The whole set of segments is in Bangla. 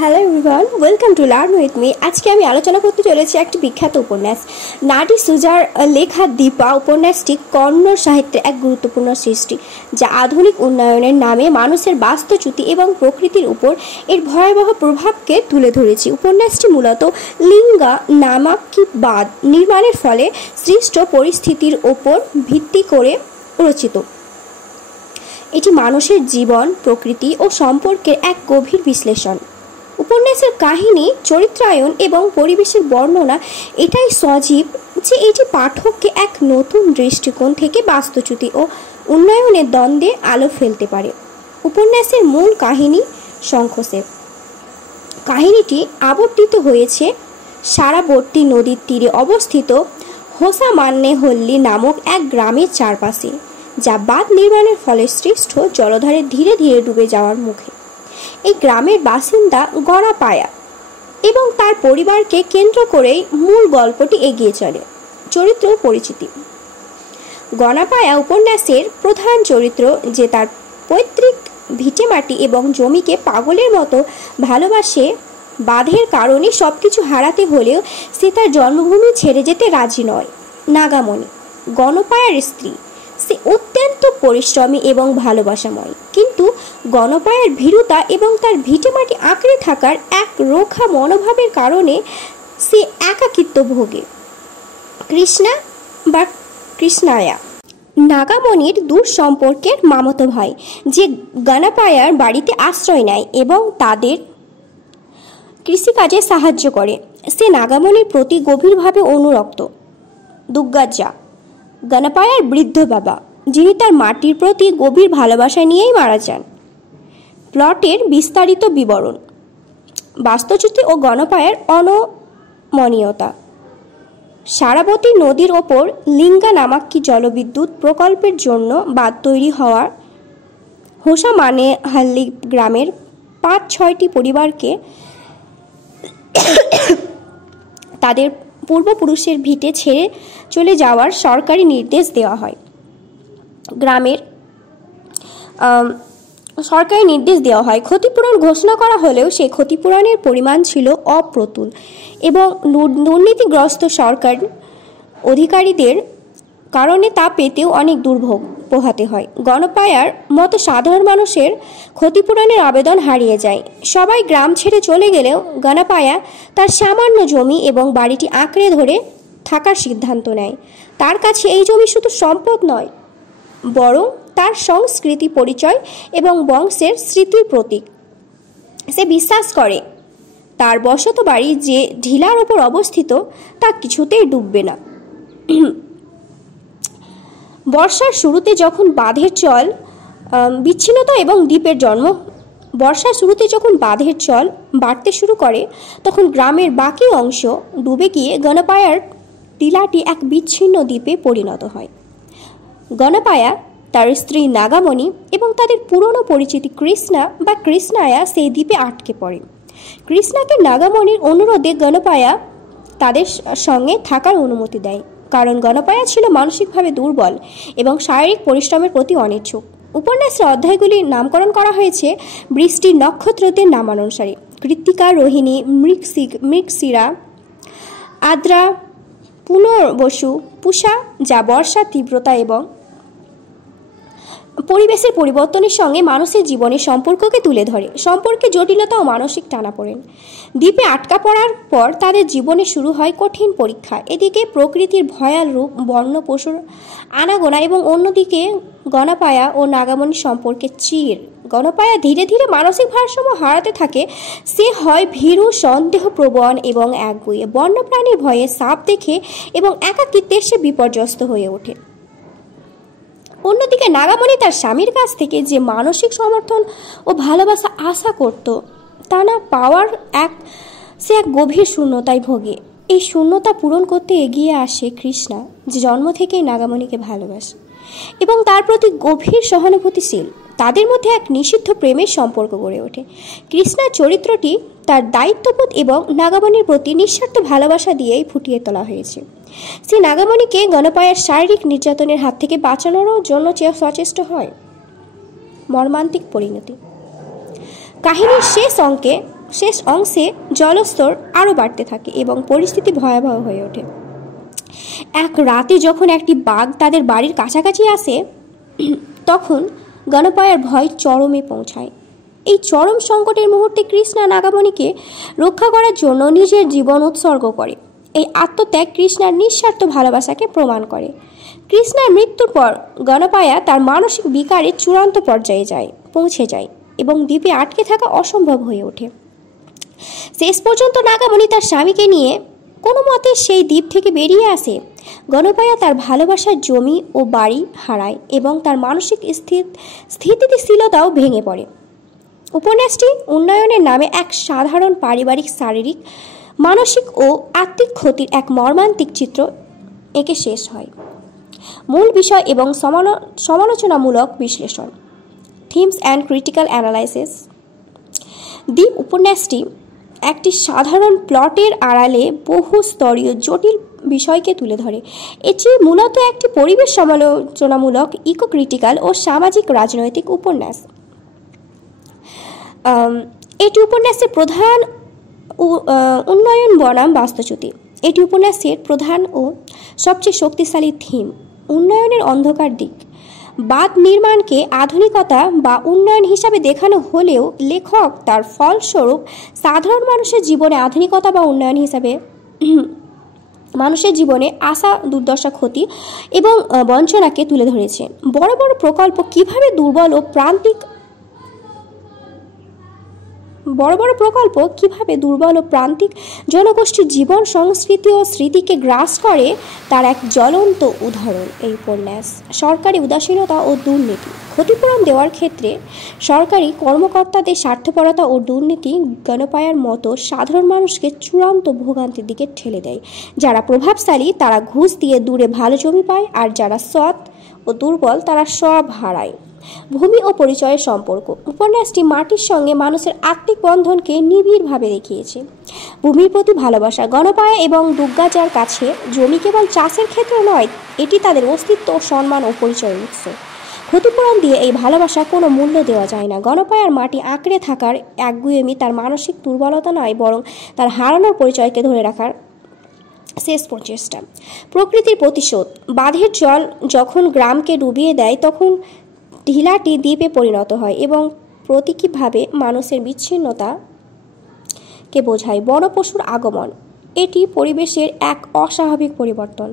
Hello everyone, welcome to learn with me. আজকে আমি আলোচনা করতে চলেছি একটি বিখ্যাত উপন্যাস নাডি সুজার লেখা দীপা। উপন্যাসটি কন্নড় সাহিত্যের এক গুরুত্বপূর্ণ সৃষ্টি, যা আধুনিক উন্নয়নের নামে মানুষের বাস্তুচ্যুতি এবং প্রকৃতির উপর এর ভয়াবহ প্রভাবকে তুলে ধরেছে। উপন্যাসটি মূলত লিঙ্গা নামাক্কিবাদ নির্মাণের ফলে সৃষ্ট পরিস্থিতির ওপর ভিত্তি করে রচিত। এটি মানুষের জীবন, প্রকৃতি ও সম্পর্কের এক গভীর বিশ্লেষণ। উপন্যাসের কাহিনী, চরিত্রায়ন এবং পরিবেশের বর্ণনা এটাই সজীব যে এটি পাঠককে এক নতুন দৃষ্টিকোণ থেকে বাস্তুচ্যুতি ও উন্নয়নের দ্বন্দ্বে আলো ফেলতে পারে। উপন্যাসের মূল কাহিনী সংক্ষেপ। কাহিনীটি আবর্তিত হয়েছে সারাবর্তী নদীর তীরে অবস্থিত হোসামান্নেহল্লি নামক এক গ্রামের চারপাশে, যা বাঁধ নির্মাণের ফলে সৃষ্ট জলধারে ধীরে ধীরে ডুবে যাওয়ার মুখে। এই গ্রামের বাসিন্দা গণাপায়া এবং তার পরিবারকে কেন্দ্র করেই মূল গল্পটি এগিয়ে চলে। চরিত্র পরিচিতি। গণাপায়া উপন্যাসের প্রধান চরিত্র, যে তার পৈতৃক ভিটেমাটি এবং জমিকে পাগলের মতো ভালোবাসে। বাঁধের কারণে সবকিছু হারাতে হলেও সে তার জন্মভূমি ছেড়ে যেতে রাজি নয়। নাগামণি, গণপায়ার স্ত্রী। সে অত্যন্ত পরিশ্রমী এবং ভালোবাসাময়, কিন্তু গণপায়ার ভীরুতা এবং তার ভিটেমাটি আঁকড়ে থাকার এক রোখা মনোভাবের কারণে সে একাকিত্ব ভোগে। কৃষ্ণা বা কৃষ্ণায়া, নাগামণির দূর সম্পর্কের মামাতো ভাই, যে গণপায়ার বাড়িতে আশ্রয় নেয় এবং তাদের কৃষিকাজে সাহায্য করে। সে নাগামণির প্রতি গভীরভাবে অনুরক্ত। দুগ্গাজ্জা, গণপায়ার বৃদ্ধ বাবা, যিনি তার মাটির প্রতি গভীর ভালোবাসা নিয়েই মারা যান। প্লটের বিস্তারিত বিবরণ। বাস্তুচ্যুতি ও গণপায়ার অনমনীয়তা। সারাবতী নদীর ওপর লিঙ্গা নামাক্কি জলবিদ্যুৎ প্রকল্পের জন্য বাঁধ তৈরি হওয়ার হোসামানেহল্লি গ্রামের ৫-৬টি পরিবারকে তাদের পূর্বপুরুষের ভিটে ছেড়ে চলে যাওয়ার সরকারি নির্দেশ দেওয়া হয়। ক্ষতিপূরণ ঘোষণা করা হলেও সেই ক্ষতিপূরণের পরিমাণ ছিল অপ্রতুল এবং দুর্নীতিগ্রস্ত সরকার অধিকারীদের কারণে তা পেতেও অনেক দুর্ভোগ পোহাতে হয়। গণপায়ার মতো সাধারণ মানুষের ক্ষতিপূরণের আবেদন হারিয়ে যায়। সবাই গ্রাম ছেড়ে চলে গেলেও গণপায়া তার সামান্য জমি এবং বাড়িটি আঁকড়ে ধরে থাকার সিদ্ধান্ত নেয়। তার কাছে এই জমি শুধু সম্পদ নয়, বরং তার সংস্কৃতি, পরিচয় এবং বংশের স্মৃতির প্রতীক। সে বিশ্বাস করে তার বসত বাড়ি যে ঢিলার ওপর অবস্থিত তা কিছুতেই ডুববে না। বর্ষার শুরুতে যখন বাঁধের জল বাড়তে শুরু করে, তখন গ্রামের বাকি অংশ ডুবে গিয়ে গণপায়ার টিলাটি এক বিচ্ছিন্ন দ্বীপে পরিণত হয়। গণপায়া, তার স্ত্রী নাগামণি এবং তাদের পুরনো পরিচিতি কৃষ্ণা বা কৃষ্ণায়া সেই দ্বীপে আটকে পড়ে। কৃষ্ণাকে নাগামণির অনুরোধে গণপায়া তাদের সঙ্গে থাকার অনুমতি দেয়, কারণ গণপায়া ছিল মানসিকভাবে দুর্বল এবং শারীরিক পরিশ্রমের প্রতি অনিচ্ছুক। উপন্যাসের অধ্যায়গুলির নামকরণ করা হয়েছে বৃষ্টির নক্ষত্রদের নামানুসারে: কৃত্তিকা, রোহিণী, মৃগশিরা, আদ্রা, পুনর্বসু, পূষা, যা বর্ষার তীব্রতা এবং পরিবেশের পরিবর্তনের সঙ্গে মানুষের জীবনের সম্পর্ককে তুলে ধরে। সম্পর্কে জটিলতা ও মানসিক টানাপোড়েন। দ্বীপে আটকা পড়ার পর তাদের জীবনে শুরু হয় কঠিন পরীক্ষা। এদিকে প্রকৃতির ভয়াল রূপ, বন্য পশুর আনাগোনা এবং অন্যদিকে গণপায়া ও নাগামণির সম্পর্কে গণপায়া ধীরে ধীরে মানসিক ভারসাম্য হারাতে থাকে। সে হয় ভীরু, সন্দেহপ্রবণ এবং একগুঁয়ে। বন্যপ্রাণীর ভয়ে, সাপ দেখে এবং একাকিত্বে সে বিপর্যস্ত হয়ে ওঠে। অন্যদিকে নাগামণি তার স্বামীর কাছ থেকে যে মানসিক সমর্থন ও ভালোবাসা আশা করত, তা না পাওয়ার সে এক গভীর শূন্যতায় ভোগে। এই শূন্যতা পূরণ করতে এগিয়ে আসে কৃষ্ণা, যে জন্ম থেকেই নাগামণিকে ভালোবাসে এবং তার প্রতি গভীর সহানুভূতিশীল। তাদের মধ্যে এক নিষিদ্ধ প্রেমের সম্পর্ক গড়ে ওঠে। কৃষ্ণার চরিত্রটি তার দায়িত্ববোধ এবং নাগামণির প্রতি নিঃস্বার্থ ভালোবাসা দিয়েই ফুটিয়ে তোলা হয়েছে। সে নাগামণিকে গণপায়ার শারীরিক নির্যাতনের হাত থেকে বাঁচানোর জন্য সচেষ্ট হয়। মর্মান্তিক পরিণতি। কাহিনীর শেষ অঙ্কে শেষ অংশে জলস্তর আরও বাড়তে থাকে এবং পরিস্থিতি ভয়াবহ হয়ে ওঠে। এক রাতে যখন একটি বাঘ তাদের বাড়ির কাছাকাছি আসে তখন গণপায়ার ভয় চরমে পৌঁছায়। এই চরম সংকটের মুহূর্তে কৃষ্ণা নাগামণিকে রক্ষা করার জন্য নিজের জীবন উৎসর্গ করে। এই আত্মত্যাগ কৃষ্ণার নিঃস্বার্থ ভালোবাসাকে প্রমাণ করে। কৃষ্ণার মৃত্যুর পর গণপায়া তার মানসিক বিকারের চূড়ান্ত পর্যায়ে পৌঁছে যায় এবং দ্বীপে আটকে থাকা অসম্ভব হয়ে ওঠে। শেষ পর্যন্ত নাগামণি তার স্বামীকে নিয়ে কোনো মতে সেই দ্বীপ থেকে বেরিয়ে আসে। গণপায়া তার ভালোবাসার জমি ও বাড়ি হারায় এবং তার মানসিক স্থিতিশীলতাও ভেঙে পড়ে। উপন্যাসটি উন্নয়নের নামে এক সাধারণ পারিবারিক, শারীরিক, মানসিক ও আত্মিক ক্ষতির এক মর্মান্তিক চিত্র এঁকে শেষ হয়। মূল বিষয় এবং সমালোচনামূলক বিশ্লেষণ, থিমস অ্যান্ড ক্রিটিক্যাল অ্যানালাইসিস। দ্বীপ উপন্যাসটি একটি সাধারণ প্লটের আড়ালে বহু স্তরীয় জটিল বিষয়কে তুলে ধরে। এটি মূলত একটি পরিবেশ সমালোচনামূলক, ইকো-ক্রিটিক্যাল ও সামাজিক রাজনৈতিক উপন্যাস। এটি উপন্যাসের প্রধান উন্নয়ন বনাম বাস্তুচ্যুতি। এটি উপন্যাসের প্রধান ও সবচেয়ে শক্তিশালী থিম উন্নয়নের অন্ধকার দিক। বাঁধ নির্মাণকে আধুনিকতা বা উন্নয়ন হিসাবে দেখানো হলেও লেখক তার ফলস্বরূপ সাধারণ মানুষের জীবনে আধুনিকতা বা উন্নয়ন হিসাবে মানুষের জীবনে আসা দুর্দশা, ক্ষতি এবং বঞ্চনাকে তুলে ধরেছেন। বড় বড় প্রকল্প কিভাবে দুর্বল ও প্রান্তিক জনগোষ্ঠীর জীবন, সংস্কৃতি ও স্মৃতিকে গ্রাস করে তার এক জ্বলন্ত উদাহরণ এই উপন্যাস। সরকারি উদাসীনতা ও দুর্নীতি। ক্ষতিপূরণ দেওয়ার ক্ষেত্রে সরকারি কর্মকর্তাদের স্বার্থপরতা ও দুর্নীতি গণপায়ার মতো সাধারণ মানুষকে চূড়ান্ত ভোগান্তির দিকে ঠেলে দেয়। যারা প্রভাবশালী তারা ঘুষ দিয়ে দূরে ভালো জমি পায়, আর যারা সৎ ও দুর্বল তারা সব হারায়। ভূমি ও পরিচয়ের সম্পর্ক। উপন্যাসটি মাটির সঙ্গে মানুষের আত্মিক বন্ধনকে নিবিড়ভাবে দেখিয়েছে। ভূমির প্রতি ভালোবাসা। গণপায়া এবং দুগ্গাজার কাছে জমি কেবল চাষের ক্ষেত্র নয়, এটি তাদের অস্তিত্ব, সম্মান ও পরিচয়ের উৎস। ক্ষতিপূরণ দিয়ে এই ভালোবাসা কোনো মূল্য দেওয়া যায় না। গণপায়ার মাটি আঁকড়ে থাকার একগুঁয়েমি তার মানসিক দুর্বলতা নয়, বরং তার হারানোর পরিচয়কে ধরে রাখার শেষ প্রচেষ্টা। প্রকৃতির প্রতিশোধ। বাঁধের জল যখন গ্রামকে ডুবিয়ে দেয় তখন ঢিলাটি দ্বীপে পরিণত হয় এবং প্রতীকীভাবে মানুষের বিচ্ছিন্নতাকে বোঝায়। বড় পশুর আগমন। এটি পরিবেশের এক অস্বাভাবিক পরিবর্তন।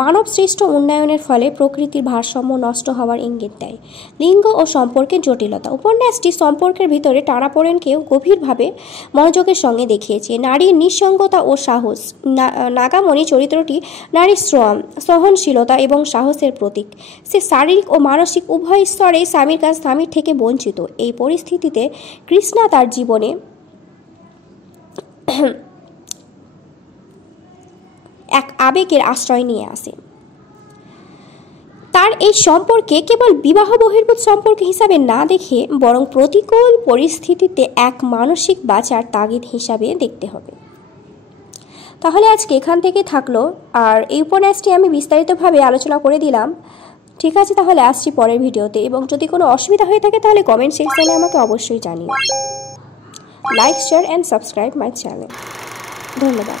মানব সৃষ্ট উন্নয়নের ফলে প্রকৃতির ভারসাম্য নষ্ট হওয়ার ইঙ্গিত দেয়। লিঙ্গ ও সম্পর্কের জটিলতা। উপন্যাসটি সম্পর্কের ভিতরে টানাপোড়েনকেও গভীরভাবে মনোযোগের সঙ্গে দেখিয়েছে। নারীর নিঃসঙ্গতা ও সাহস। নাগামণি চরিত্রটি নারীর শ্রম, সহনশীলতা এবং সাহসের প্রতীক। সে শারীরিক ও মানসিক উভয় স্তরে স্বামীর থেকে বঞ্চিত। এই পরিস্থিতিতে কৃষ্ণা তার জীবনে এক আবেগের আশ্রয় নিয়ে আসে। তার এই সম্পর্কে কেবল বিবাহ বহির্ভূত সম্পর্ক হিসাবে না দেখে বরং প্রতিকূল পরিস্থিতিতে এক মানসিক বাঁচার তাগিদ হিসাবে দেখতে হবে। তাহলে আজকে এখান থেকে থাকলো, আর এই উপন্যাসটি আমি বিস্তারিতভাবে আলোচনা করে দিলাম। ঠিক আছে, তাহলে আসছি পরের ভিডিওতে, এবং যদি কোনো অসুবিধা হয়ে থাকে তাহলে কমেন্ট সেকশনে আমাকে অবশ্যই জানিও। Like, share and subscribe my channel. ধন্যবাদ।